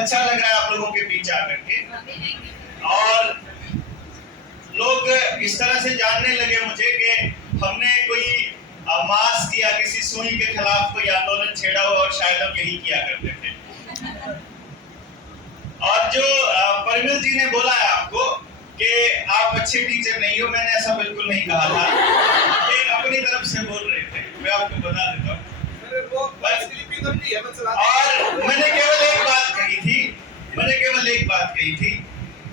अच्छा लग रहा है आप लोगों के बीच आकर के। और लोग इस तरह से जानने लगे मुझे कि हमने कोई मास्क या किसी सुई के खिलाफ कोई आंदोलन छेड़ा हो, और शायद हम यही किया करते थे। और जो परिमल जी ने बोला है आपको कि आप अच्छे टीचर नहीं हो, मैंने ऐसा बिल्कुल नहीं कहा था। ये अपनी तरफ से बोल रहे थे, मैं आपको बता देता हूँ। और मैंने केवल एक बात कही थी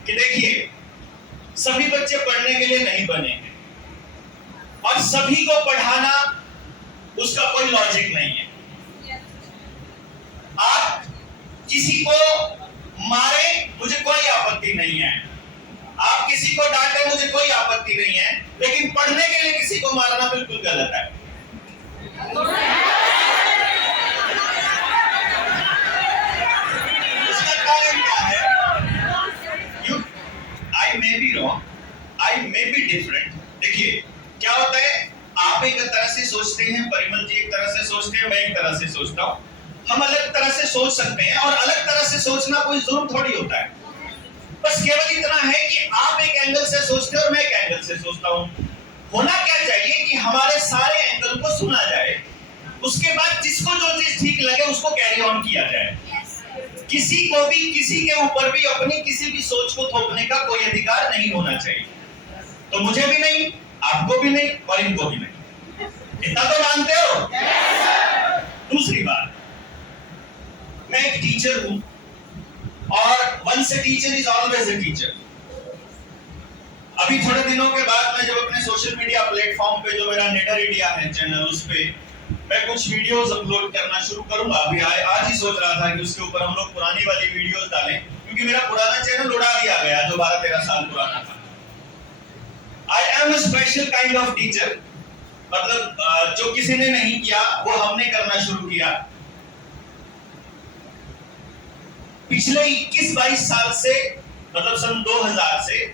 कि देखिए, सभी बच्चे पढ़ने के लिए नहीं बने हैं, और सभी को पढ़ाना उसका कोई लॉजिक नहीं है। आप किसी को मारे, मुझे कोई आपत्ति नहीं है, आप किसी को डांटे, मुझे कोई आपत्ति नहीं है, लेकिन पढ़ने के लिए किसी को मारना बिल्कुल गलत है। उसका कारण क्या है? I may be wrong, I may be different। देखिए क्या होता है, आप एक तरह से सोचते हैं, परिमल जी एक तरह से सोचते हैं, मैं एक तरह से सोचता हूँ। हम अलग तरह से सोच सकते हैं, और अलग तरह से सोचना कोई जुर्म थोड़ी होता है। बस केवल इतना है कि आप एक एंगल से सोचते हैं और मैं एक एंगल से सोचता हूँ। होना क्या चाहिए कि हमारे सारे एंगल को सुना जाए, उसके बाद जिसको जो चीज ठीक लगे उसको कैरी ऑन किया जाए। किसी को भी, किसी के ऊपर भी अपनी किसी भी सोच को थोपने का कोई अधिकार नहीं होना चाहिए। तो मुझे भी नहीं, आपको भी नहीं, और इनको भी नहीं। इतना तो मानते हो? दूसरी बात, मैं एक टीचर हूं, और once a teacher is always a teacher. अभी थोड़े दिनों के बाद मैं जब अपने सोशल मीडिया प्लेटफॉर्म पे, जो मेरा नेडर इंडिया है चैनल, उस पे मैं कुछ वीडियोस अपलोड करना शुरू करूंगा। अभी आज ही सोच रहा था कि उसके ऊपर हम लोग पुरानी वाली वीडियोस डालें, क्योंकि मेरा पुराना चैनल उड़ा दिया गया जो 12-13 साल पुराना था। I am a special kind of teacher, मतलब जो किसी ने नहीं किया वो हमने करना शुरू किया। पिछले 21-22 साल से, मतलब सन 2000 से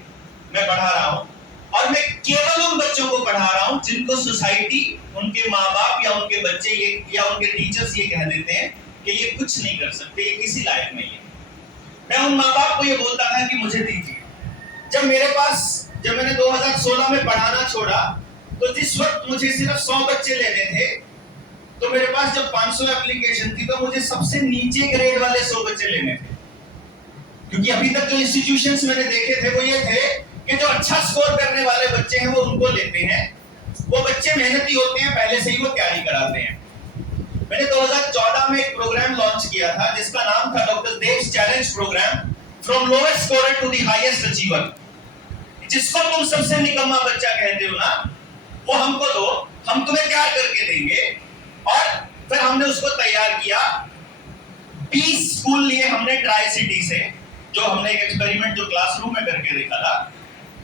मैं पढ़ा रहा हूं, और मैं केवल उन बच्चों को पढ़ा रहा हूं जिनको सोसाइटी, उनके माँ बाप या उनके बच्चे ये या उनके टीचर्स ये कह देते हैं कि ये कुछ नहीं कर सकते, ये किसी लायक नहीं है। मैं उन माँ बाप को ये बोलता था कि मुझे दीजिए। जब मैंने 2016 में पढ़ाना छोड़ा, तो जिस वक्त मुझे सिर्फ 100 बच्चे लेने थे, तो मेरे पास जब 500 एप्लीकेशन थी, तो मुझे सबसे नीचे ग्रेड वाले 100 बच्चे लेने थे। क्योंकि अभी तक जो इंस्टीट्यूशंस मैंने देखे थे वो ये थे कि जो अच्छा स्कोर करने वाले बच्चे हैं वो उनको लेते हैं, वो बच्चे मेहनती होते हैं, पहले से ही वो तैयारी कराते हैं। मैंने 2014 में एक प्रोग्राम लॉन्च किया था जिसका नाम था doctor Dev's challenge program, from lowest scorer to the highest achiever. जिसको तुम सबसे निकम्मा बच्चा कहते हो ना, वो हमको दो, हम तुम्हें तैयार करके देंगे। और फिर हमने उसको तैयार किया। 20 स्कूल लिए हमने ट्राई सिटी से, जो हमने एक एक्सपेरिमेंट जो क्लासरूम में करके देखा था।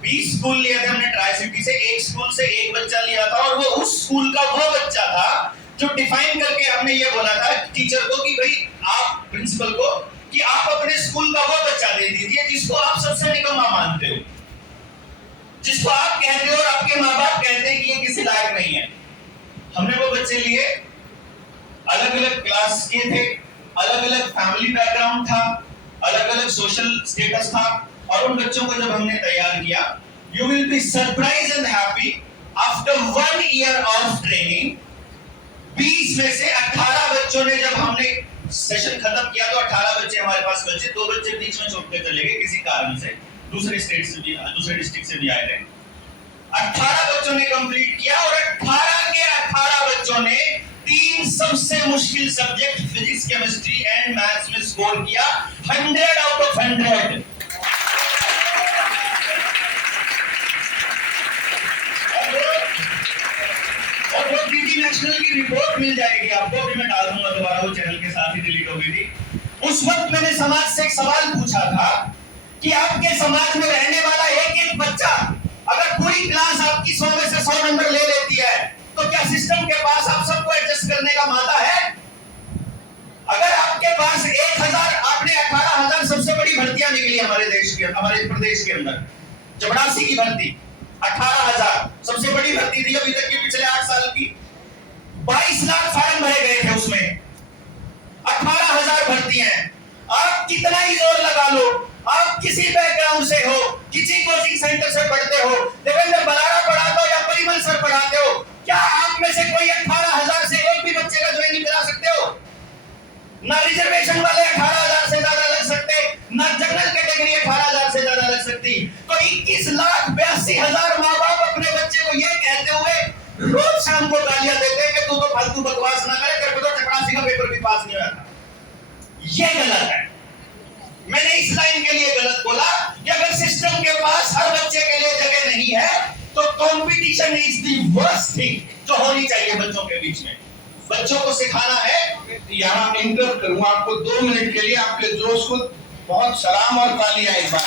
20 स्कूल लिए थे हमने ट्राई सिटी से, एक स्कूल से एक बच्चा लिया था, और वो उस स्कूल का वो बच्चा था जो डिफाइन करके हमने ये बोला था टीचर को कि भाई, आप प्रिंसिपल को, कि आप अपने स्कूल का वो बच्चा दे दीजिए जिसको आप सबसे निकम्मा मानते हो, जिसको आप कहते हो और आपके माँ बाप कहते हैं कि ये किसी लायक नहीं है। हमने वो बच्चे लिए, अलग अलग क्लास के थे, अलग अलग फैमिली बैकग्राउंड था, अलग अलग सोशल स्टेटस था, और उन बच्चों को जब हमने तैयार किया, you will be surprise and happy, after 1 year of training 20 में से 18 बच्चों ने, जब हमने सेशन खत्म किया तो 18 बच्चे हमारे पास बचे, 2 बच्चे बीच में छोड़ते चले गए किसी कारण से, दूसरे स्टेट से भी, दूसरे डिस्ट्रिक्ट से भी आए थे। 18 बच्चों ने कंप्लीट किया, और 18 के 18 बच्चों ने 3 सबसे मुश्किल subject physics, chemistry and maths में स्कोर किया 100 आउट ऑफ 100। और वो डीडी नेशनल की रिपोर्ट मिल जाएगी आपको, अभी मैं डाल दूंगा दोबारा, वो चैनल के साथ ही डिलीट हो गई थी। उस वक्त मैंने समाज से एक सवाल पूछा था कि आपके समाज में रहने वाला एक बच्चा अगर पूरी क्लास आपकी 100 में से 100 नंबर ले लेती है, तो क्या सिस्टम के पास आप सबको एडजस्ट करने का मादा है? अगर आपके पास 1000, आपने 18,000 सबसे बड़ी भर्तियां निकली हमारे देश के, हमारे प्रदेश के अंदर, चपड़ासी की भर्ती 18,000 सबसे बड़ी भर्ती थी अभी तक की, पिछले 8 साल की। 22 लाख फॉर्म भरे गए थे उसमें, 18,000 भर्ती हैं। आप कितने कितना ही जोर लगा लो, आप किसी बैकग्राउंड से हो, किसी कोचिंग सेंटर से पढ़ते हो, देवेंद्र बराड़ा पढ़ाते हो या परिमल सर पढ़ाते हो, क्या आप में से कोई 18,000 से एक भी बच्चे का ज्वाइनिंग करा सकते हो? ना रिजर्वेशन वाले 18,000 से ज्यादा लग सकते, ना जनरल कैटेगरी 18,000 से ज्यादा लग सकती। तो 21,82,000 माँ बाप अपने बच्चे को ये कहते हुए रोज शाम को गालियां देते हैं कि तू तो फालतू बकवास ना करे, तेरे को तो चपरासी का पेपर भी पास नहीं हुआ था। ये गलत है। मैंने इस लाइन के लिए गलत बोला कि अगर सिस्टम के पास हर बच्चे के लिए जगह नहीं है तो competition is the worst thing जो होनी चाहिए बच्चों के बीच में। बच्चों को सिखाना है। यहाँ इंटरप्ट करूंगा आपको 2 मिनट के लिए, आपके जोश को बहुत सलाम और तालियां एक बार।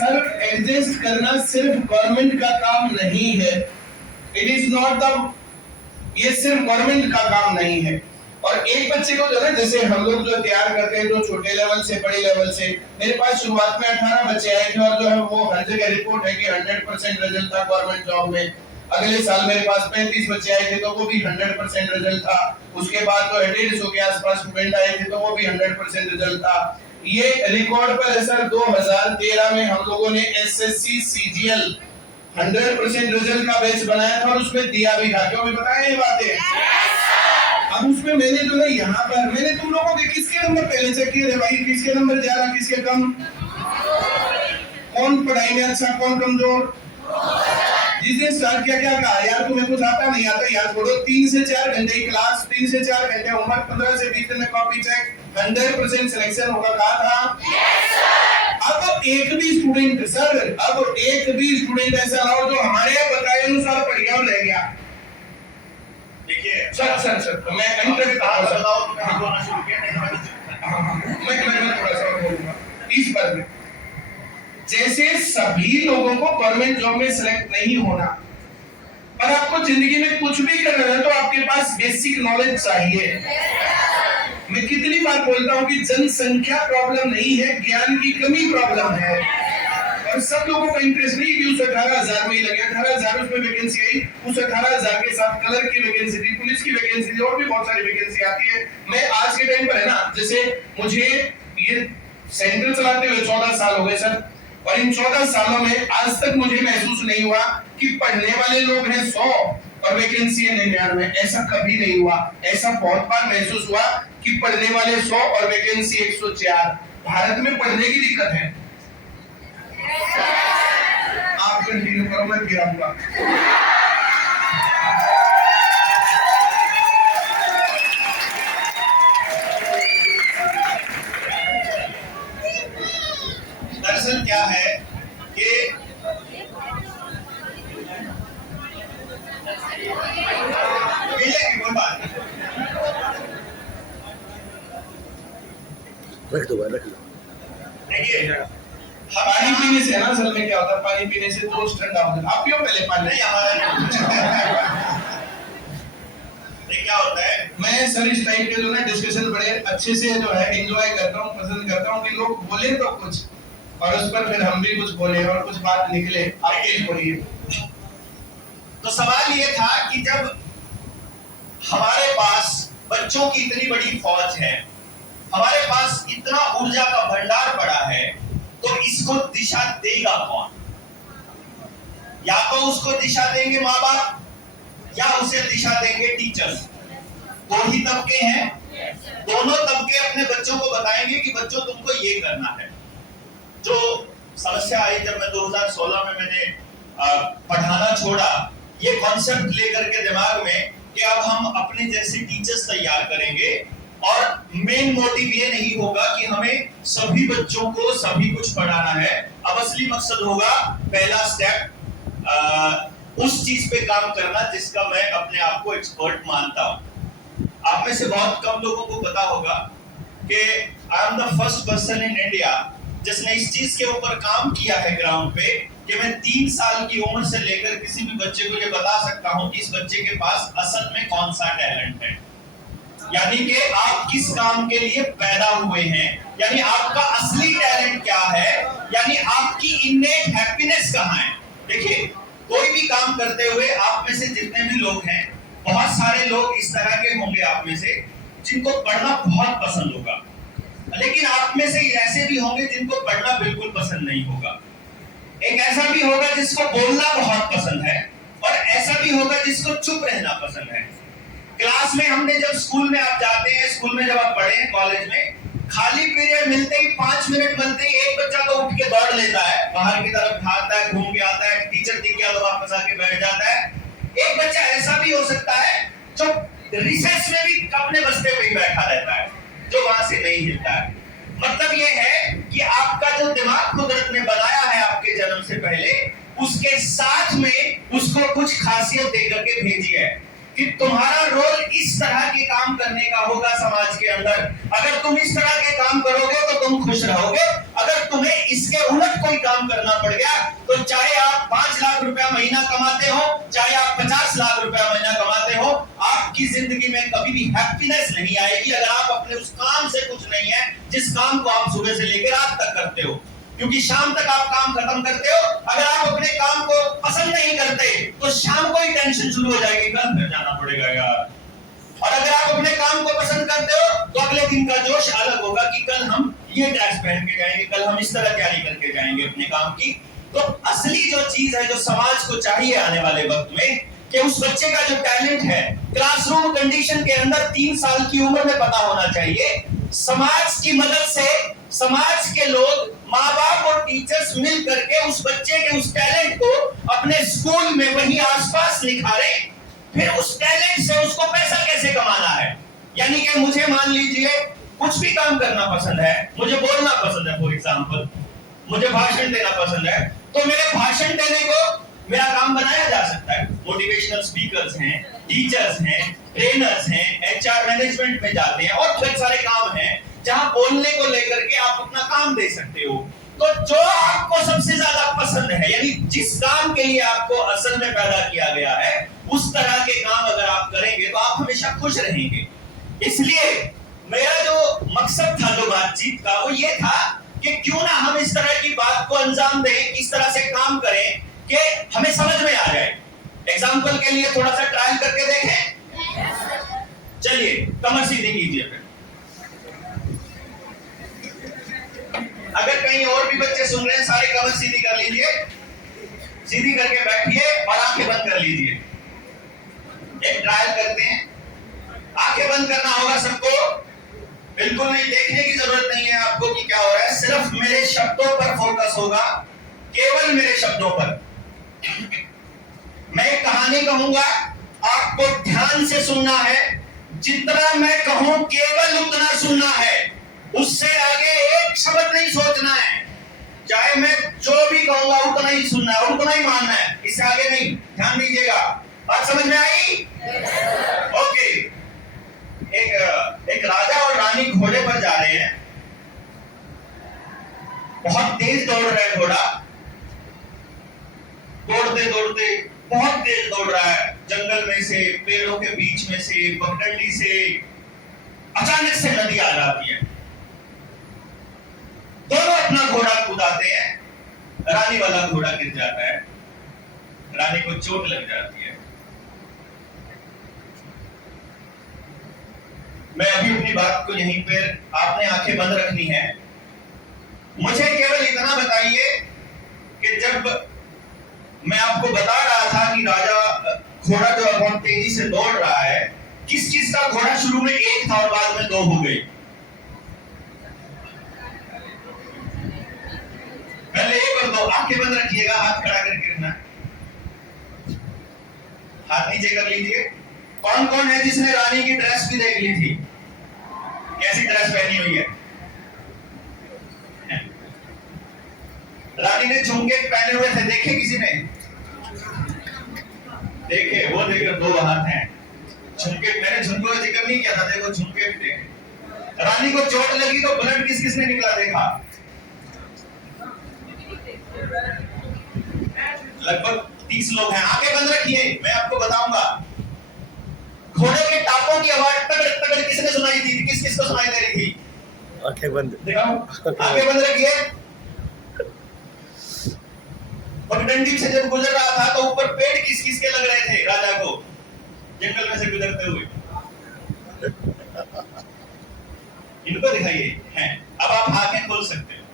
सर, एडजस्ट करना सिर्फ गवर्नमेंट का काम नहीं है। इट इज नॉट द, ये सिर्फ गवर्नमेंट का काम नहीं है। और एक बच्चे को जो है, जैसे हम लोग जो तैयार करते हैं, जो छोटे लेवल से बड़े लेवल से, मेरे पास शुरुआत में 18 बच्चे आए थे और जो है वो हर जगह रिपोर्ट है कि 100% रिजल्ट था गवर्नमेंट जॉब में। अगले साल मेरे पास 35 बच्चे आए थे तो वो भी 100% रिजल्ट था। उसके बाद तो 150 के आसपास स्टूडेंट आए थे तो वो भी 100% रिजल्ट था। ये रिकॉर्ड पर है सर। 2013 में हम लोगों ने एसएससी सीजीएल 100% रिजल्ट का बैच बनाया था और उसमें दिया भी था। क्यों मैं बताया ये बातें? अब उसमें मैंने जो है यहाँ पर मैंने तुम लोगों के किसके नंबर पहले चेक किए थे भाई? किसके नंबर ज्यादा, किसके कम, कौन पढ़ाई में अच्छा, कौन कमजोर। जिसने स्टार्ट किया क्या कहा, यार तुम्हें कुछ आता नहीं आता, यार छोड़ो। 3 से 4 घंटे की क्लास, 3 से 4 घंटे होमवर्क, 15 से 20 दिन में कॉपी चेक, 100% सिलेक्शन होगा। कहा था। अब एक भी स्टूडेंट सर, अब एक भी स्टूडेंट ऐसा ना हो जो हमारे यहाँ बताए अनुसार पढ़ गया और रह गया। देखिए सर मैं इंटरव्यू बताओ, मैं बोलना शुरू किया नहीं, मैं थोड़ा सा बोलूंगा इस पर में। जैसे सभी लोगों को गवर्नमेंट जॉब में सिलेक्ट नहीं होना, पर आपको जिंदगी में कुछ भी करना है तो आपके पास बेसिक नॉलेज चाहिए। मैं कितनी बार बोलता हूँ कि जनसंख्या प्रॉब्लम नहीं है, ज्ञान की कमी प्रॉब्लम है। और सब लोगों का इंटरेस्ट नहीं कि उस 18,000 में ही लगे। 18,000 उसमें वैकेंसी आई, उस 18,000 के साथ कलर की वैकेंसी थी, पुलिस की वैकेंसी थी और भी बहुत सारी वैकेंसी आती है। मैं आज के टाइम पर है ना, जैसे मुझे ये सेंटर चलाते हुए 14 साल हो गए सर, और इन 14 सालों में आज तक मुझे महसूस नहीं हुआ कि पढ़ने वाले लोग हैं 100 और वैकेंसी है 99। ऐसा कभी नहीं हुआ। ऐसा बहुत बार महसूस हुआ कि पढ़ने वाले 100 और वैकेंसी 104। भारत में पढ़ने की दिक्कत है। आप कंटिन्यू करो, मैं फिर आऊंगा। दरअसल क्या है कि कोई बात नहीं, रख दो भाई, रख लो। देखिए पानी पीने से ना असल में क्या होता है, पानी पीने से दोस्त ठंडा हो जाता है। आप पियो पहले पानी। नहीं हमारा क्या होता है, मैं सर इस टाइप के जो है डिस्कशन बड़े अच्छे से जो है एंजॉय करता हूँ, पसंद करता हूँ कि लोग बोले तो कुछ और उस पर फिर हम भी कुछ बोले और कुछ बात निकले। आगे बोलिए। तो सवाल ये था कि जब हमारे पास बच्चों की इतनी बड़ी फौज है, हमारे पास इतना ऊर्जा का भंडार पड़ा है, तो इसको दिशा देगा कौन? या तो उसको दिशा देंगे माँ बाप या उसे दिशा देंगे टीचर्स। दो ही तबके हैं, दोनों तबके अपने बच्चों को बताएंगे कि बच्चों तुमको ये करना है। जो समस्या आई जब मैं 2016 में मैंने पढ़ाना छोड़ा, ये कॉन्सेप्ट लेकर के दिमाग में कि अब हम अपने जैसे टीचर्स तैयार करेंगे और मेन मोटिव ये नहीं होगा कि हमें सभी बच्चों को सभी कुछ पढ़ाना है। अब असली मकसद होगा पहला स्टेप उस चीज पे काम करना जिसका मैं अपने आप को एक्सपर्ट मानता हूं। आप में से बहुत कम लोगों को पता होगा कि I am the first person in India जिसने इस चीज के ऊपर काम किया है ग्राउंड पे कि मैं 3 साल की उम्र से लेकर किसी भी बच्चे को ये बता सकता हूं कि इस बच्चे के पास असल में कौन सा टैलेंट है। यानी कि आप किस काम के लिए पैदा हुए हैं, यानी आपका असली टैलेंट क्या है, यानी आपकी इन्नेट हैप्पीनेस कहाँ है। देखिए, कोई भी काम करते हुए आप में से जितने भी लोग हैं, बहुत सारे लोग इस तरह के होंगे आप में से जिनको पढ़ना बहुत पसंद होगा, लेकिन आप में से ऐसे भी होंगे जिनको पढ़ना बिल्कुल पसंद नहीं होगा। एक ऐसा भी होगा जिसको बोलना बहुत पसंद है, और ऐसा भी होगा जिसको चुप रहना पसंद है। क्लास में हमने जब स्कूल में आप जाते हैं, स्कूल में जब आप पढ़े हैं, कॉलेज में, खाली पीरियड मिलते ही 5 मिनट मिलते ही एक बच्चा तो उठ के दौड़ लेता है, बाहर की तरफ भागता है, घूम के आता है, टीचर दिख गया तो वापस आके बैठ जाता है। एक बच्चा ऐसा भी हो सकता है जो रिसेस में भी अपने बस्ते पे ही बैठा रहता है, जो वहां से नहीं हिलता है। मतलब ये है कि आपका जो दिमाग कुदरत ने बनाया है आपके जन्म से पहले, उसके साथ में उसको कुछ खासियत देकर के भेजी है कि तुम्हारा रोल इस तरह के काम करने का होगा समाज के अंदर। अगर तुम इस तरह के काम करोगे तो तुम खुश रहोगे, अगर तुम्हें इसके उलट कोई काम करना पड़ गया तो चाहे आप 5 लाख रुपया महीना कमाते हो, चाहे आप 50 लाख रुपया महीना कमाते हो, आपकी जिंदगी में कभी भी हैप्पीनेस नहीं आएगी अगर आप अपने उस काम से खुश नहीं है जिस काम को आप सुबह से लेकर रात तक करते हो। क्योंकि शाम तक आप काम खत्म करते हो, अगर आप अपने काम को पसंद नहीं करते तो शाम को ही टेंशन शुरू हो जाएगी, कल फिर जाना पड़ेगा यार। और अगर आप अपने काम को पसंद करते हो तो अगले दिन का जोश अलग होगा कि कल हम ये ड्रेस पहन के जाएंगे, कल हम इस तरह तैयारी करके जाएंगे अपने काम की। तो असली जो चीज है, जो समाज को चाहिए आने वाले वक्त में, कि उस बच्चे का जो टैलेंट है क्लासरूम कंडीशन के अंदर 3 साल की उम्र में पता होना चाहिए। समाज की मदद से समाज के लोग, माँ बाप और टीचर्स मिल करके उस बच्चे के उस टैलेंट को अपने स्कूल में वहीं आसपास निखारे, फिर उस टैलेंट से उसको पैसा कैसे कमाना है। यानी कि मुझे मान लीजिए कुछ भी काम करना पसंद है, मुझे बोलना पसंद है, फॉर एग्जाम्पल मुझे भाषण देना पसंद है, तो मेरे भाषण देने को मेरा काम बनाया जा सकता है। मोटिवेशनल स्पीकर्स हैं, टीचर्स हैं, ट्रेनर्स हैं, एचआर मैनेजमेंट में जाते हैं, और बहुत सारे काम हैं जहां बोलने को लेकर के आप अपना काम दे सकते हो। तो जो आपको सबसे ज्यादा पसंद है, यानी जिस काम के लिए आपको असल में पैदा किया गया है, उस तरह के काम अगर आप करेंगे तो आप हमेशा खुश रहेंगे। इसलिए मेरा जो मकसद था जो बातचीत का, वो ये था कि क्यों ना हम इस तरह की बात को अंजाम दें, इस तरह से काम करें कि हमें समझ में आ जाए। एग्जाम्पल के लिए थोड़ा सा ट्रायल करके देखें। चलिए कमर सीधी कीजिए। फिर अगर कहीं और भी बच्चे सुन रहे हैं, सारे कमर सीधी कर लीजिए, सीधी करके बैठिए और आंखें बंद कर लीजिए। एक ट्रायल करते हैं। आंखें बंद करना होगा सबको, बिल्कुल नहीं, देखने की जरूरत नहीं है आपको कि क्या हो रहा है, सिर्फ मेरे शब्दों पर फोकस होगा, केवल मेरे शब्दों पर। मैं एक कहानी कहूंगा, आपको ध्यान से सुनना है, जितना मैं कहूं केवल उतना सुनना है, उससे आगे एक शब्द नहीं सोचना है। चाहे मैं जो भी कहूंगा उतना ही सुनना है, उतना ही मानना है, इससे आगे नहीं। ध्यान दीजिएगा, बात समझ में आई? ओके। एक राजा और रानी घोड़े पर जा रहे हैं, बहुत तेज दौड़ रहा है घोड़ा, दौड़ते दौड़ते बहुत तेज दौड़ रहा है, जंगल में से, पेड़ों के बीच में से, पगडंडी से अचानक से नदी आ जाती है। दोनों अपना घोड़ा कूदाते हैं, रानी वाला घोड़ा गिर जाता है, रानी को चोट लग जाती है। मैं अभी अपनी बात को यहीं पर, आपने आंखें बंद रखनी है। मुझे केवल इतना बताइए कि जब मैं आपको बता रहा था कि राजा घोड़ा जो बहुत तेजी से दौड़ रहा है, किस किस का घोड़ा शुरू में 1 था और बाद में 2 हो गए? पहले 1 और 2। आंखें बंद रखिएगा, हाथ खड़ा करके रखना, हाथ नीचे कर लीजिए। कौन कौन है जिसने रानी की ड्रेस भी देख ली थी? कैसी ड्रेस पहनी हुई है? रानी ने झुमके पहने हुए थे, देखे किसी ने? देखे, वो देखो 2 हाथ हैं। झुमके, मैंने झुमकों का जिक्र नहीं किया था, देखो झुमके भी देखे। रानी को चोट लगी तो ब्लड किस किसने निकला देखा? लगभग 30 लोग हैं। आंखें बंद रखिए, मैं आपको बताऊंगा। घोड़े के टापों की आवाज तगड़ तगड़ किसने सुनाई थी? किस किस को सुनाई दे रही थी? आंखें बंद। दिखाओ। आंखें बंद रखिए। पगडंडी से जब गुजर रहा था तो ऊपर पेड़ किस किस के लग रहे थे राजा को, जंगल में से गुजरते हुए? इनको दिखाइए हैं। अब आप आंखें खोल सकते हो।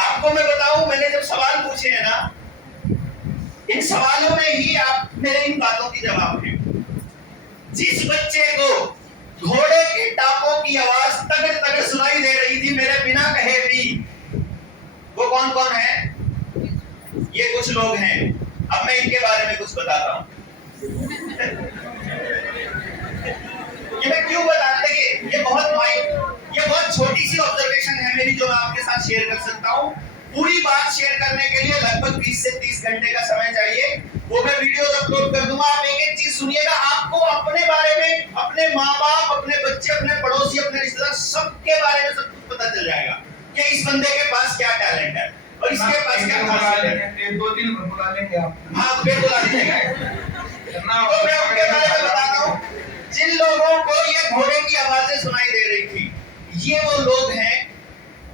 आपको मैं बताऊं, मैंने जब सवाल पूछे हैं ना, इन सवालों में ही आप मेरे इन बातों की जवाब है। जिस बच्चे को घोड़े के टापों की आवाज तगड़ तगड़ सुनाई दे रही थी मेरे बिना कहे भी, वो कौन कौन है? ये कुछ लोग हैं। अब मैं इनके बारे में कुछ बताता हूं। ये मैं क्यों बताता हूं? ये बहुत छोटी सी ऑब्जर्वेशन है मेरी, जो मैं आपके साथ शेयर कर सकता हूं। पूरी बात शेयर करने के लिए लगभग 20 से 30 घंटे का समय चाहिए। वो मैं वीडियो अपलोड कर दूंगा। आप एक एक चीज सुनिएगा। आपको अपने बारे में, अपने माँ बाप, अपने बच्चे, अपने पड़ोसी, अपने रिश्तेदार, सबके बारे में सब कुछ पता चल जाएगा कि इस बंदे के पास क्या टैलेंट है और इसके पास क्या खासियत है। एक दो दिन बुला लेंगे आप। हाँ, फिर बुला लीजिएगा। तो मैं उनके बारे में बताता हूँ। जिन लोगों को ये घोड़े की आवाजें सुनाई दे रही थी, ये वो लोग हैं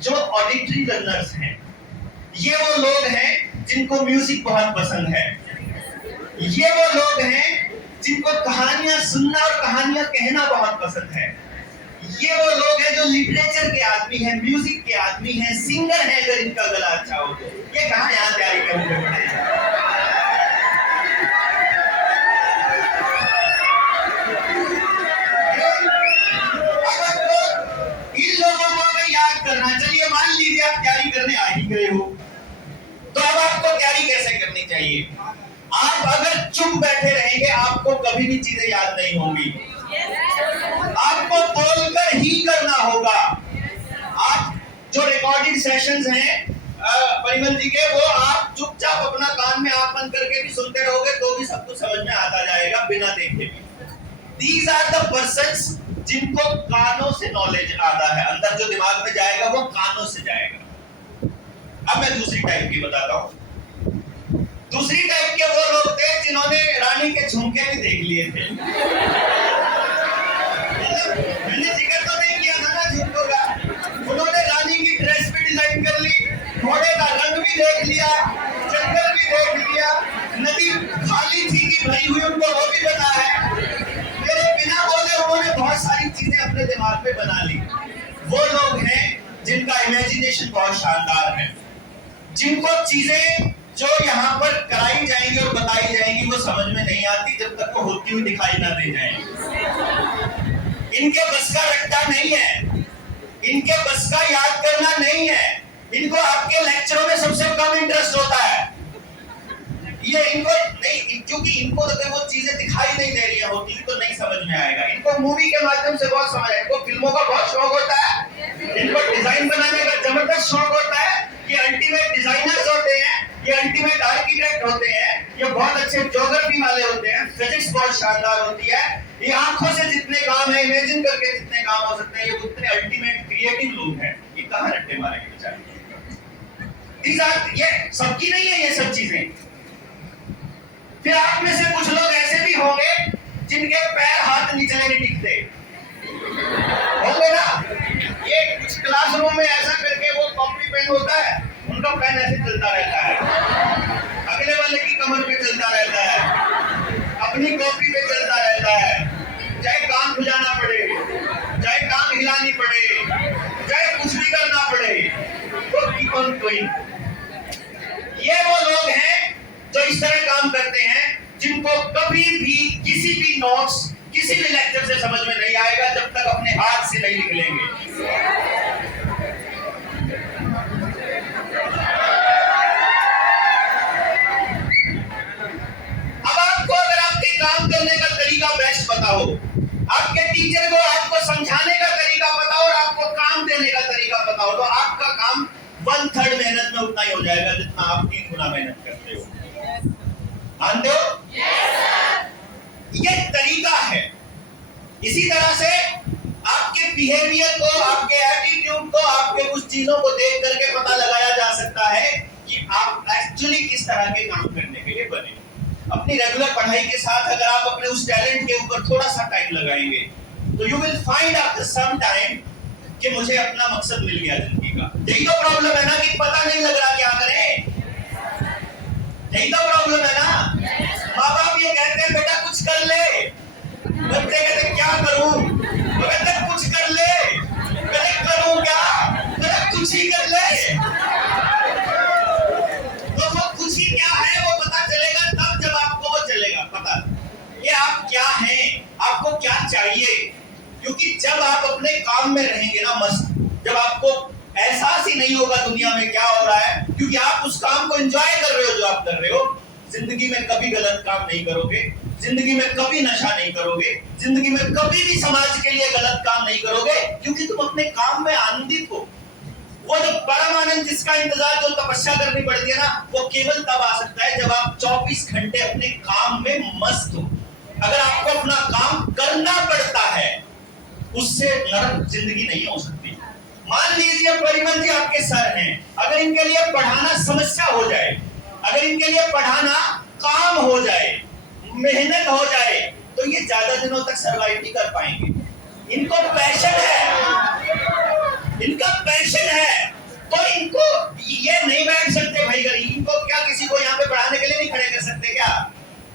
जो ऑडिटरी लर्नर्स हैं। ये वो लोग हैं जिनको म्यूजिक बहुत पसंद है। ये वो लोग हैं जिनको कहानियां सुनना और कहानियां कहना बहुत पसंद है। ये वो लोग हैं जो लिटरेचर के आदमी हैं, म्यूजिक के आदमी हैं, सिंगर हैं। अगर इनका गला अच्छा हो तो ये कहां यहाँ तैयारी करने पड़ेगा। इन लोगों को अगर याद करना, चलिए मान लीजिए आप तैयारी करने आ ही गए हो, तो अब आपको तैयारी कैसे करनी चाहिए? आप अगर चुप बैठे रहेंगे आपको कभी भी चीजें याद नहीं होंगी। आपको बोलकर ही करना होगा। आप जो रिकॉर्डेड सेशंस हैं परिमल जी के, वो आप चुपचाप अपना कान में आंख बंद करके भी सुनते रहोगे तो भी सब कुछ समझ में आता जाएगा बिना देखे भी। These are the persons जिनको कानों से नॉलेज आता है। अंदर जो दिमाग में जाएगा वो कानों से जाएगा। अब मैं दूसरी टाइप की बताता हूं। दूसरी टाइप के वो लोग थे जिन्होंने रानी के झुमके भी देख लिए थे। मैंने जिक्र तो नहीं किया था ना झुमकों का। उन्होंने रानी की ड्रेस भी डिजाइन कर ली, घोड़े का रंग भी देख लिया, जंगल भी देख लिया, नदी खाली थी कि भरी हुई उनको वो भी पता है। मेरे बिना बोले उन्होंने बहुत सारी चीजें अपने दिमाग में बना ली। वो लोग हैं जिनका इमेजिनेशन बहुत शानदार है, जिनको चीजें जो यहाँ पर कराई जाएंगी और बताई जाएंगी वो समझ में नहीं आती जब तक वो होती हुई दिखाई ना दे जाए। इनके बस का रट्टा नहीं है, इनके बस का याद करना नहीं है। इनको आपके लेक्चरों में सबसे कम इंटरेस्ट होता है। ये इनको नहीं, क्योंकि इनको अगर वो चीजें दिखाई नहीं दे रही होती तो नहीं समझ में आएगा। इनको मूवी के माध्यम से बहुत समझ आएगा। इनको फिल्मों का बहुत शौक होता है, इनको डिजाइन बनाने का जबरदस्त शौक होता है। ये अल्टीमेट डिजाइनर्स होते हैं, ये अल्टीमेट आर्किटेक्ट होते हैं, ये बहुत अच्छे ज्योग्राफी वाले होते हैं, फिजिक्स बहुत शानदार होती है। ये आंखों से जितने काम है, इमेजिन करके जितने काम हो सकते हैं, ये उतने अल्टीमेट क्रिएटिव लोग हैं। ये कहां रट्टे मारेंगे बेचारे? ये सबकी नहीं है ये सब चीजें। फिर आप में से कुछ लोग ऐसे भी होंगे जिनके पैर हाथ नीचे नहीं टिकते होंगे ना। ये कुछ क्लासरूम में ऐसा करके वो कॉपी पेन होता है, उनका पेन ऐसे चलता रहता है, अगले वाले की कमर पे चलता रहता है, अपनी कॉपी पे चलता रहता है। चाहे कान खुजाना पड़े, चाहे कान हिलानी पड़े, चाहे कुछ भी करना पड़े, तो कीप ऑन डूइंग। ये वो लोग हैं जो इस तरह काम करते हैं जिनको कभी भी किसी भी नोट्स, किसी भी लेक्चर से समझ में नहीं आएगा जब तक अपने हाथ से नहीं निकलेंगे। अब आपको अगर आपके काम करने का तरीका बेस्ट पता हो, आपके टीचर को आपको समझाने का तरीका पता हो और आपको काम देने का तरीका पता हो, तो आपका काम 1/3 मेहनत में उतना ही हो जाएगा जितना आप 3 गुना मेहनत करते हो। मानते हो? ये तरीका है। इसी तरह से आपके बिहेवियर को, आपके एटीट्यूड को, आपके कुछ चीजों को देख करके पता लगाया जा सकता है कि आप एक्चुअली किस तरह के काम करने के लिए बने। अपनी रेगुलर पढ़ाई के साथ अगर आप अपने उस टैलेंट के ऊपर थोड़ा सा टाइम लगाएंगे तो you will find after some time कि मुझे अपना मकसद मिल गया जिंदगी का। यही तो प्रॉब्लम है ना कि पता नहीं लग रहा क्या करें। यही तो प्रॉब्लम है ना। माँ बाप ये कहते हैं बेटा कुछ कर ले, बच्चे कहते क्या करूं, वो कहते कुछ कर ले, कहते करूं क्या, कहते कुछ ही कर ले। तो वो कुछ ही क्या है वो पता चलेगा तब जब आपको वो चलेगा पता कि आप क्या हैं, आपको क्या चाहिए। क्योंकि जब आप अपने काम में रहेंगे ना मस्त, जब आपको एहसास ही नहीं होगा दुनिया में क्या हो रहा है, क्योंकि आप उस काम को एंजॉय कर रहे हो जो आप कर रहे हो, जिंदगी में कभी गलत काम नहीं करोगे, जिंदगी में कभी नशा नहीं करोगे, जिंदगी में कभी भी समाज के लिए गलत काम नहीं करोगे, क्योंकि तुम अपने काम में आनंदित हो। वो जो परम आनंद जिसका इंतजार जो तपस्या करनी पड़ती है ना, वो केवल तब आ सकता है जब आप 24 घंटे अपने काम में मस्त हो। अगर आपको अपना काम करना पड़ता है, उससे नरक जिंदगी नहीं हो सकती। मान लीजिए परिमल जी आपके सर हैं, अगर इनके लिए पढ़ाना समस्या हो जाए, अगर इनके लिए पढ़ाना काम हो जाए, मेहनत हो जाए, तो ये ज्यादा दिनों तक सरवाइव नहीं कर पाएंगे। इनको पैशन है, इनका पैशन है, तो इनको ये नहीं बैठ सकते भाई गरीब, इनको क्या किसी को यहाँ पे पढ़ाने के लिए नहीं खड़े कर सकते क्या?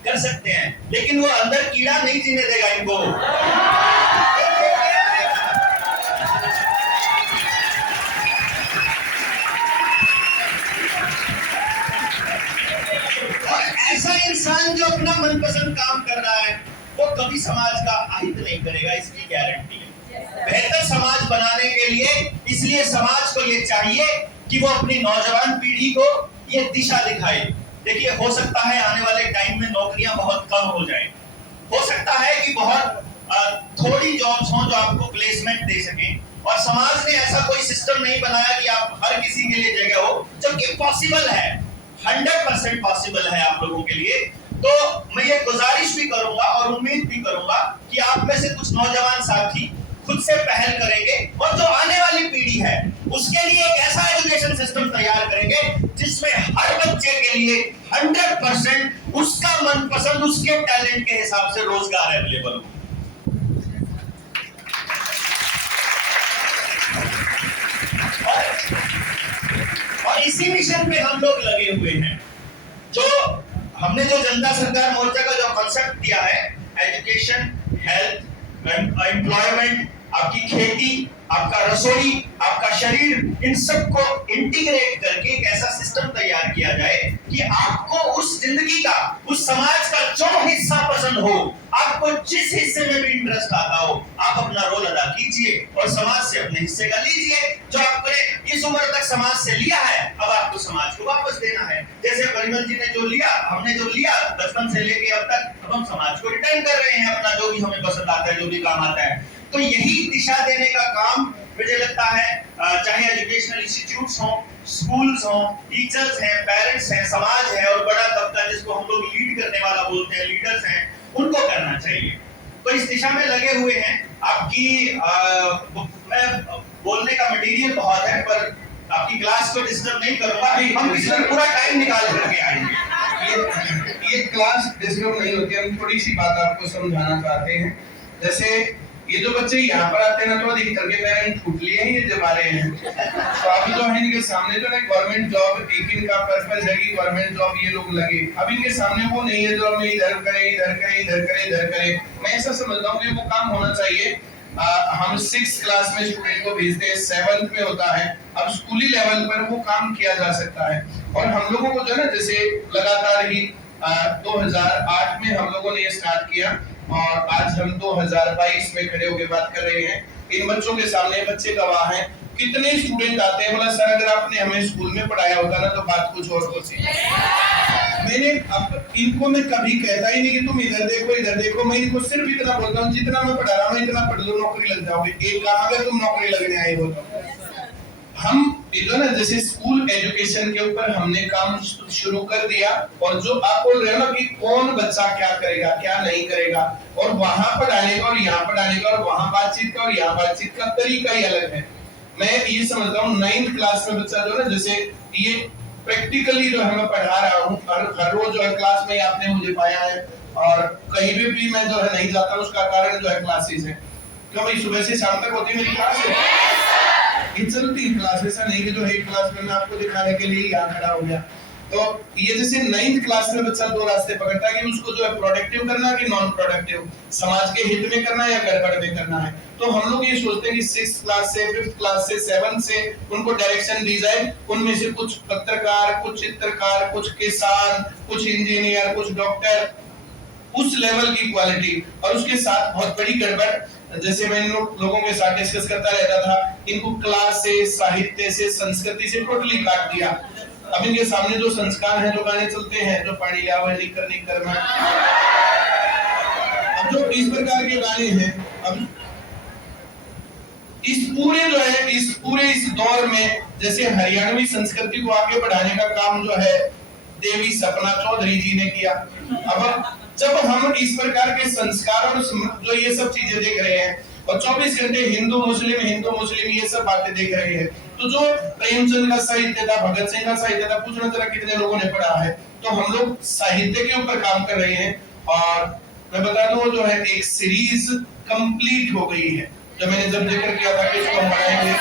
कर सकते हैं, लेकिन वो अंदर कीड़ा नहीं जीने देगा इनको। ऐसा इंसान जो अपना मनपसंद काम कर रहा है वो कभी समाज का अहित नहीं करेगा, इसकी गारंटी है। बेहतर समाज बनाने के लिए इसलिए समाज को ये चाहिए कि वो अपनी नौजवान पीढ़ी को ये दिशा दिखाए। देखिए हो सकता है आने वाले टाइम में नौकरियां बहुत कम हो जाए, हो सकता है कि बहुत थोड़ी जॉब्स हों जो आपको प्लेसमेंट दे सकें, और समाज ने ऐसा कोई सिस्टम नहीं बनाया कि आप हर किसी के लिए जगह हो, जबकि पॉसिबल है, 100% पॉसिबल है आप लोगों के लिए। तो मैं ये गुजारिश भी करूंगा और उम्मीद भी करूंगा कि आप में से कुछ नौजवान साथी खुद से पहल करेंगे और जो आने वाली पीढ़ी है उसके लिए एक ऐसा एजुकेशन सिस्टम तैयार करेंगे जिसमें हर बच्चे के लिए 100% उसका मनपसंद, उसके टैलेंट के हिसाब से रोजगार अवेलेबल हो। और इसी मिशन पे हम लोग लगे हुए हैं। जो हमने जो जनता सरकार मोर्चा का जो कॉन्सेप्ट दिया है, एजुकेशन, हेल्थ, एम्प्लॉयमेंट, आपकी खेती, आपका रसोई, आपका शरीर, इन सबको इंटीग्रेट करके एक ऐसा सिस्टम तैयार किया जाए कि आपको उस जिंदगी का, उस समाज का जो हिस्सा पसंद हो, आपको जिस हिस्से में भी इंटरेस्ट आता हो, आप अपना रोल अदा कीजिए और समाज से अपने हिस्से का लीजिए। जो आपने इस उम्र तक समाज से लिया है, अब आपको समाज को वापस देना है। जैसे परिमल जी ने जो लिया, हमने जो लिया बचपन से लेके अब तक, अब हम समाज को रिटर्न कर रहे हैं अपना जो भी हमें पसंद आता है, जो भी काम आता है। तो यही दिशा देने का काम मुझे लगता है, चाहे एजुकेशनल इंस्टीट्यूट्स हों, स्कूल्स हों, टीचर्स हैं, पेरेंट्स हैं, समाज है और बड़ा तबका जिसको हम लोग लीड करने वाला बोलते हैं, लीडर्स हैं, उनको करना चाहिए। तो इस दिशा में लगे हुए हैं। आपकी मैं बोलने का मटेरियल बहुत है पर आपकी क्लास को डिस्टर्ब नहीं करूंगा, हम इसमें पूरा टाइम निकाल करके आएंगे। ये क्लास डिस्टर्ब नहीं होती, हम थोड़ी सी बात आपको समझाना चाहते हैं। जैसे ये जो बच्चे यहाँ पर आते हैं ना, तो अधिकतर के पेरेंट्स छूट लिए हैं, ये जमा रहे हैं। तो अभी जो है इनके सामने जो है गवर्नमेंट जॉब, एक इनका पर्पस है कि गवर्नमेंट जॉब ये लोग लगे। अब इनके सामने वो नहीं है जो हमें इधर करें, इधर करें, इधर करें, इधर करें। मैं ऐसा समझता हूँ कि वो काम होना चाहिए। हम 6th क्लास में स्टूडेंट को भेजते हैं, 7th में होता है, अब स्कूली लेवल पर वो काम किया जा सकता है। और हम लोगों को जो है ना, जैसे लगातार ही 2008 में हम लोगों ने ये स्टार्ट किया और आज हम 2022 में खड़े होकर बात कर रहे हैं। इन बच्चों के सामने बच्चे गवाह हैं। कितने स्टूडेंट आते हैं, बोला सर अगर आपने हमें स्कूल में पढ़ाया होता ना तो बात कुछ और होती। मैंने अब इनको मैं कभी कहता ही नहीं कि तुम इधर देखो, इधर देखो। मैं इनको सिर्फ इतना बोलता हूँ जितना मैं पढ़ा रहा हूँ इतना पढ़ लो, नौकरी लग जाओगे। एक काम अगर तुम नौकरी लगने आए हो तो हम इधर ना, जैसे स्कूल एजुकेशन के ऊपर हमने काम शुरू कर दिया। और जो आप बोल रहे हो ना कि कौन बच्चा क्या करेगा, क्या नहीं करेगा, और वहां पढ़ाने का और यहाँ पढ़ाने का और वहां बातचीत का और यहाँ बातचीत का तरीका ही अलग है। मैं ये समझता हूँ 9th क्लास में बच्चा जो है, जैसे ये प्रैक्टिकली जो है मैं पढ़ा रहा हूँ, हर रोज जो है क्लास में आपने मुझे पाया है, और कहीं भी मैं जो है नहीं जाता, उसका कारण जो है क्लासेस है। क्यों भाई, सुबह से शाम तक होती मेरी क्लास है, ये चलती क्लास, ऐसा नहीं कि जो एक क्लास में मैं आपको दिखाने के लिए यहाँ खड़ा हो गया। तो ये जैसे 9th क्लास में बच्चा दो रास्ते पकड़ता है कि उसको जो है प्रोडक्टिव करना है कि नॉन प्रोडक्टिव, समाज के हित में करना है या गड़बड़ में करना है। तो हम लोग ये सोचते हैं कि 6th क्लास से, 5th क्लास से, 7th से उनको डायरेक्शन दी जाए। उनमें से कुछ पत्रकार, कुछ चित्रकार, कुछ किसान, कुछ इंजीनियर, कुछ डॉक्टर, उस लेवल की क्वालिटी। और उसके साथ बहुत बड़ी गड़बड़, जैसे मैं इन लोगों के साथ डिस्कस करता रहता था, इनको क्लास से, साहित्य से, संस्कृति से टोटली काट दिया। अब इनके सामने जो संस्कार हैं, जो गाने चलते हैं, जो पानी लावा नहीं करना, अब जो इस प्रकार के गाने हैं, अब इस पूरे इस दौर में जैसे हरियाणवी संस्कृति को आगे बढ़ाने का काम जो है देवी सपना चौधरी जी ने किया। अब जब हम इस प्रकार के संस्कार और जो ये सब चीजें देख रहे हैं, और 24 घंटे हिंदू मुस्लिम ये सब बातें देख रहे हैं, तो जो प्रेमचंद का साहित्य था, भगत सिंह का साहित्य था, पूछना जरा कितने लोगों ने पढ़ा है। तो हम लोग साहित्य के ऊपर काम कर रहे हैं, और मैं बता दूं जो है एक सीरीज कंप्लीट हो गई है, जो मैंने जब जिक्र किया था कि इसको हम बनाएंगे,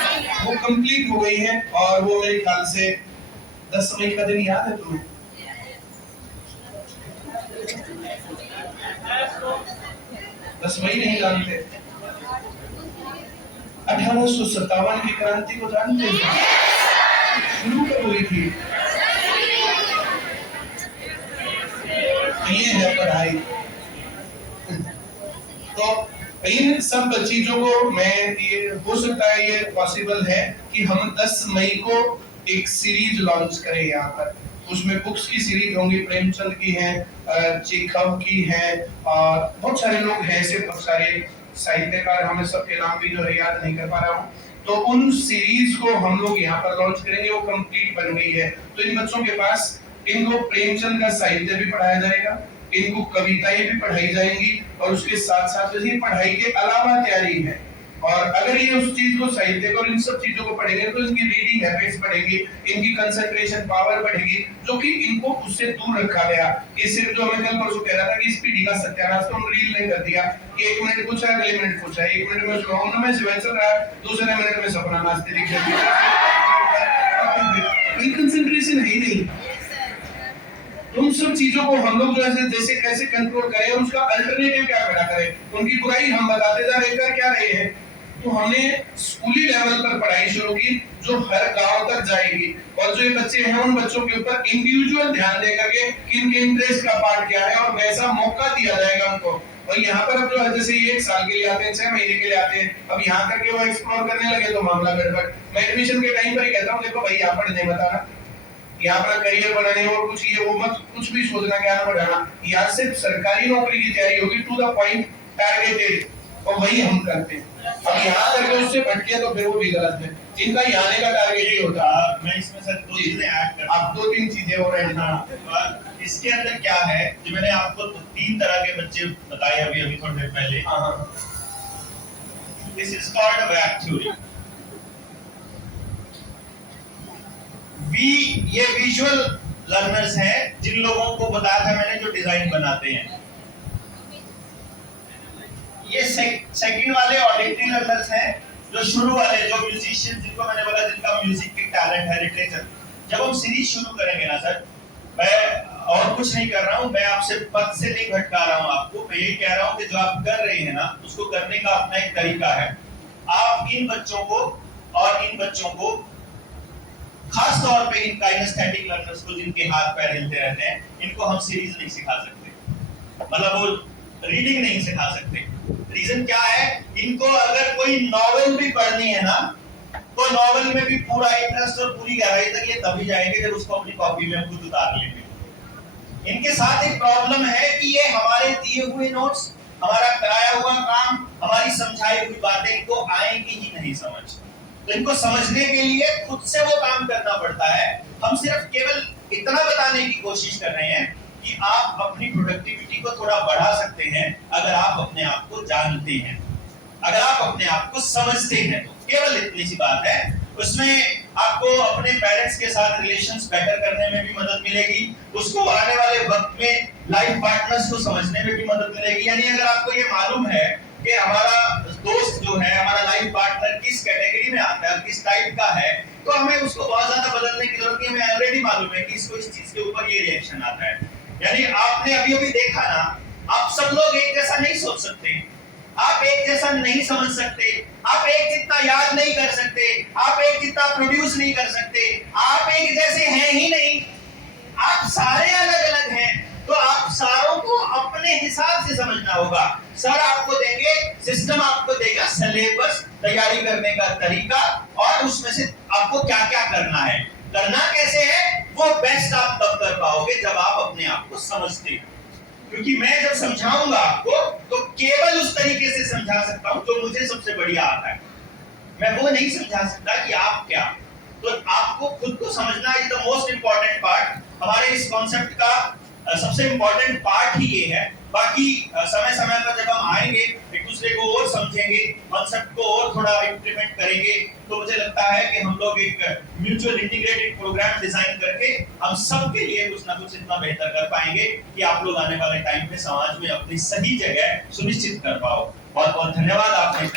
वो कंप्लीट हो गई है। और वो मेरे ख्याल से 10 मई का दिन याद है तुम्हें? 10 मई नहीं जानते? 1857 की क्रांति को जानते हैं? शुरू कब हुई थी? ये है पढ़ाई। तो इन सब चीजों को मैं, ये हो सकता है, ये पॉसिबल है कि हम 10 मई को एक सीरीज लॉन्च करें यहाँ पर। उसमें बुक्स की सीरीज होंगी, प्रेमचंद की है, चेखव की है, और बहुत सारे लोग हैं ऐसे, बहुत सारे साहित्यकार, हमें सबके नाम भी जो है याद नहीं कर पा रहा हूँ। तो उन सीरीज को हम लोग यहाँ पर लॉन्च करेंगे, वो कंप्लीट बन गई है। तो इन बच्चों के पास, इनको प्रेमचंद का साहित्य भी पढ़ाया जाएगा, इनको कविताएं भी पढ़ाई जाएंगी, और उसके साथ साथ ये पढ़ाई के अलावा तैयारी है। और अगर ये उस चीज को, साहित्य को, इन सब चीजों को पढ़ेंगे, तो इनकी रीडिंग हैबिट्स बढ़ेगी, इनकी कंसंट्रेशन पावर बढ़ेगी, जो कि इनको उससे दूर रखा गया। कि सिर्फ जो हमें कल परसों कह रहा था कि इस पीढ़ी का सत्यानाश तो हम रील नहीं कर दिया कि 1 मिनट पूछा, अगले मिनट पूछा, 1 मिनट में स्ट्रॉन्ग में सिवेंसर रहा, दूसरे मिनट में सपना नाचते दिख रही है, कंसंट्रेशन है ही नहीं। उन सब चीजों को हम लोग जो है जैसे कैसे कंट्रोल करें, और उसका अल्टरनेटिव क्या खड़ा करें। उनकी बुराई हम बताते जा रहे, कर क्या रहे हैं। तो हमने स्कूली लेवल पर पढ़ाई शुरू की, जो हर गांव तक जाएगी, और जो ये बच्चे हैं उन बच्चों के ऊपर इंडिविजुअल ध्यान दे करके कि इनके इंटरेस्ट का पार्ट क्या है, और वैसा मौका दिया जाएगा उनको। और यहाँ पर अब जो है जैसे ये 1 साल के लिए आते हैं, 6 महीने के लिए आते हैं, अब यहाँ करके वो एक्सप्लोर करने लगे तो मामला गड़बड़। मैं एडमिशन के टाइम पर ही कहता हूँ, देखो भाई यहाँ पढ़ने बताना, यहाँ पर करियर बनाने और कुछ ये वो मत कुछ भी सोचना, ज्ञान बढ़ाना। यहाँ सिर्फ सरकारी नौकरी की तैयारी होगी, टू द पॉइंट, टारगेटेड, और वही हम करते हैं। अब यहाँ करके उससे भटके तो फिर वो भी गलत है। इनका यहाँ आने का टारगेट ही होता है। मैं इसमें सर 2 चीजें ऐड करता हूं। आप 2-3 चीजें और ऐड करना। इसके अंदर क्या है, जो मैंने आपको 3 तरह के बच्चे बताए अभी थोड़ी देर पहले। This is called rap theory. ये विजुअल लर्नर्स हैं, जिन लोगों को बताया था मैंने, जो डिजाइन बनाते हैं। ये सेकंड वाले ऑडिटरी लर्नर्स हैं, जो शुरू वाले, जो म्यूजिशियन, जिनको मैंने बोला जिनका म्यूजिक की टैलेंट है, लिटरेचर। जब हम सीरीज शुरू करेंगे ना सर, मैं और कुछ नहीं कर रहा हूं, मैं आपसे पद से नहीं भटका रहा हूं आपको, मैं यही कह रहा हूं कि जो आप कर रहे हैं ना, उसको करने का अपना एक तरीका है। आप इन बच्चों को खास तौर पे इन काइनेस्थेटिक लर्नर्स को, जिनके हाथ पैर हिलते रहते हैं, इनको हम सीरीज नहीं सिखा सकते, मतलब वो रीडिंग नहीं सिखा सकते। रीजन क्या है, इनको अगर कोई नॉवेल भी पढ़नी है ना, तो नॉवेल में भी पूरा इंटरेस्ट और पूरी गहराई तक ये तभी जाएंगे जब उसको अपनी कॉपी में खुद उतार लेंगे। इनके साथ एक प्रॉब्लम है कि ये हमारे दिए हुए नोट्स, हमारा कराया हुआ काम, हमारी समझाई हुई बातें इनको आएंगी ही नहीं समझ। तो इनको समझने के लिए खुद से वो काम करना पड़ता है। हम सिर्फ केवल इतना बताने की कोशिश कर रहे हैं कि आप अपनी प्रोडक्टिविटी को थोड़ा बढ़ा सकते हैं, अगर आप अपने आप को जानते हैं, अगर आप अपने आप को समझते हैं, तो केवल इतनी सी बात है। उसमें आपको अपने पेरेंट्स के साथ रिलेशंस बेटर करने में भी मदद मिलेगी, उसको आने वाले वक्त में लाइफ पार्टनर्स को समझने में भी मदद मिलेगी। यानी अगर आपको ये मालूम है कि हमारा दोस्त जो है, हमारा लाइफ पार्टनर किस कैटेगरी में आता है, किस टाइप का है, तो हमें उसको बहुत ज्यादा बदलने की जरूरत नहीं है। हमें ऑलरेडी मालूम है कि इसको इस चीज के ऊपर ये रिएक्शन आता है। यानी आपने अभी अभी देखा ना, आप सब लोग एक जैसा नहीं सोच सकते, आप एक जैसा नहीं समझ सकते, आप एक जितना याद नहीं कर सकते, आप एक जितना प्रोड्यूस नहीं कर सकते, आप एक जैसे हैं ही नहीं, आप सारे अलग अलग हैं। तो आप सारों को अपने हिसाब से समझना होगा। सर आपको देंगे सिस्टम, आपको देगा सिलेबस, तैयारी करने का तरीका, और उसमें से आपको क्या क्या करना है, करना कैसे है, वो बेस्ट आप तब कर पाओगे जब आप अपने आप को समझते हो। क्योंकि मैं जब समझाऊंगा आपको तो केवल उस तरीके से समझा सकता हूं जो मुझे सबसे बढ़िया आता है। मैं वो नहीं समझा सकता कि आप क्या। तो आपको खुद को समझना is the most important part. हमारे इस कॉन्सेप्ट का सबसे इंपॉर्टेंट पार्ट ही ये है। बाकी समय समय पर जब हम आएंगे, एक दूसरे को और समझेंगे, कॉन्सेप्ट को और थोड़ा इंप्लीमेंट करेंगे, तो मुझे लगता है कि हम लोग एक म्यूचुअल इंटीग्रेटेड प्रोग्राम डिजाइन करके हम सब के लिए कुछ ना कुछ इतना बेहतर कर पाएंगे कि आप लोग आने वाले टाइम पे समाज में अपनी सही जगह सुनिश्चित कर पाओ। बहुत बहुत धन्यवाद, आपने